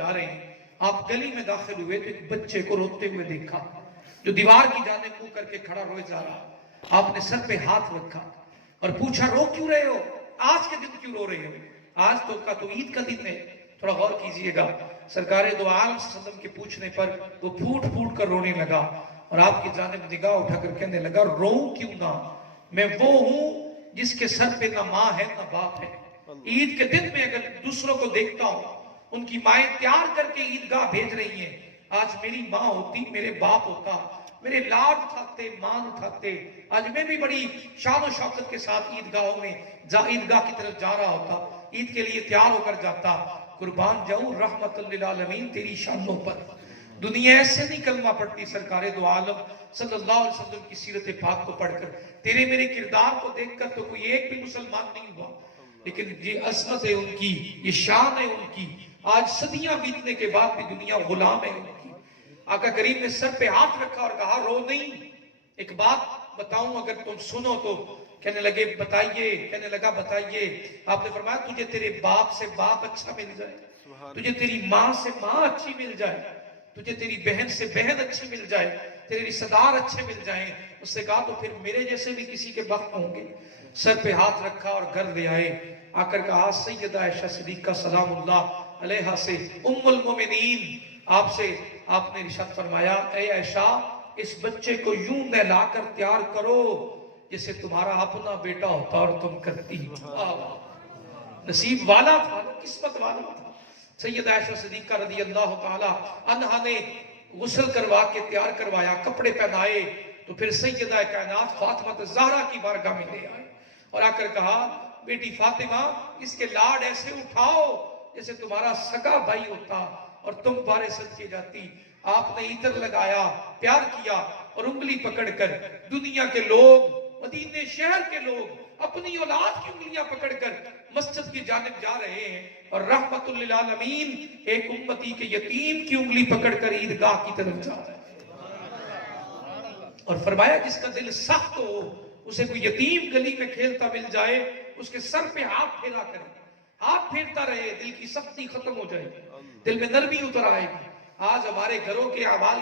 جا رہے ہیں، آپ گلی میں داخل ہوئے تو ایک بچے کو روتے ہوئے دیکھا جو دیوار کی جانب منہ کر کے کھڑا روئے جا رہا۔ آپ نے سر پہ ہاتھ رکھا اور پوچھا رو کیوں رہے ہو؟ آج کے دن کیوں رو رہے ہو؟ آج تو عید کا دن ہے، تھوڑا غور کیجئے گا۔ سرکار دو عالم صلی اللہ علیہ وسلم کے پوچھنے پر وہ پھوٹ پھوٹ کر رونے لگا اور آپ کی جانب نگاہ اٹھا کر کہنے لگا رو کیوں نہ، میں وہ ہوں جس کے سر پہ نہ ماں ہے نہ باپ ہے۔ عید کے دن میں اگر دوسروں کو دیکھتا ہوں، ان کی مائیں تیار کر کے عیدگاہ بھیج رہی ہیں، آج میری ماں ہوتی، میرے باپ ہوتا، میرے لاڈ اٹھاتے، مان اٹھاتے، آج میں بھی بڑی شان و شوکت کے ساتھ عیدگاہوں میں عیدگاہ کی طرف جا رہا ہوتا، عید کے لیے تیار ہو کر جاتا۔ قربان جاؤں رحمت للعالمین تیری شانوں پر، دنیا ایسے نہیں کلمہ پڑھتی سرکار دو عالم صلی اللہ علیہ وسلم کی سیرت پاک کو پڑھ کر، تیرے میرے کردار کو دیکھ کر تو کوئی ایک بھی مسلمان نہیں ہوا، لیکن یہ عظمت ہے ان کی، یہ شان ہے ان کی، آج صدیاں بیتنے کے بعد بھی دنیا غلام ہے ان کی۔ آقا کریم نے سر پہ ہاتھ رکھا اور کہا رو نہیں، ایک بات بتاؤں اگر تم سنو تو، کہنے لگے بتائیے، کہنے لگا بتائیے۔ آپ نے فرمایا تجھے تیرے باپ سے باپ اچھا مل جائے، تجھے تیری ماں سے ماں اچھی مل جائے، تجھے تیری بہن سے بہن اچھی مل جائے، تیرے رشتہ دار اچھے مل جائیں، اس سے کہا تو پھر میرے جیسے بھی کسی کے وقت ہوں گے۔ سر پہ ہاتھ رکھا اور گھر لے آئے، آ کر کہا سیدہ عائشہ صدیقہ سلام اللہ علیہا سے، ام المومنین، آپ سے آپ نے ارشاد فرمایا اے عائشہ اس بچے کو یوں نہلا کر تیار کرو جیسے تمہارا اپنا بیٹا ہوتا اور تم کرتی۔ نصیب والا تھا، قسمت والا تھا۔ سیدہ عائشہ صدیقہ رضی اللہ تعالی عنہا نے غسل کروا کے تیار کروایا، کپڑے پہنائے، تو پھر سیدہ کائنات فاطمہ زہرا کی بارگاہ میں لے آئے اور آ کر کہا بیٹی فاطمہ اس کے لاڈ ایسے اٹھاؤ جیسے تمہارا سگا بھائی ہوتا اور تم بارے صدقے جاتی۔ آپ نے عطر لگایا، پیار کیا اور انگلی پکڑ کر دنیا کے لوگ، مدینے شہر کے لوگ اپنی اولاد کی انگلیاں پکڑ کر مسجد کی جانب جا رہے ہیں اور رحمت للعالمین ایک امتی کے یتیم کی انگلی پکڑ کر عیدگاہ کی طرف جا رہے ہیں اور فرمایا جس کا دل سخت ہو اسے کوئی یتیم گلی میں کھیلتا مل جائے اس کے سر پہ ہاتھ پھیرا کرے، ہاتھ پھیرتا رہے، دل کی سختی ختم ہو جائے گی، دل میں نرمی اتر آئے گی۔ آج ہمارے گھروں کے اعمال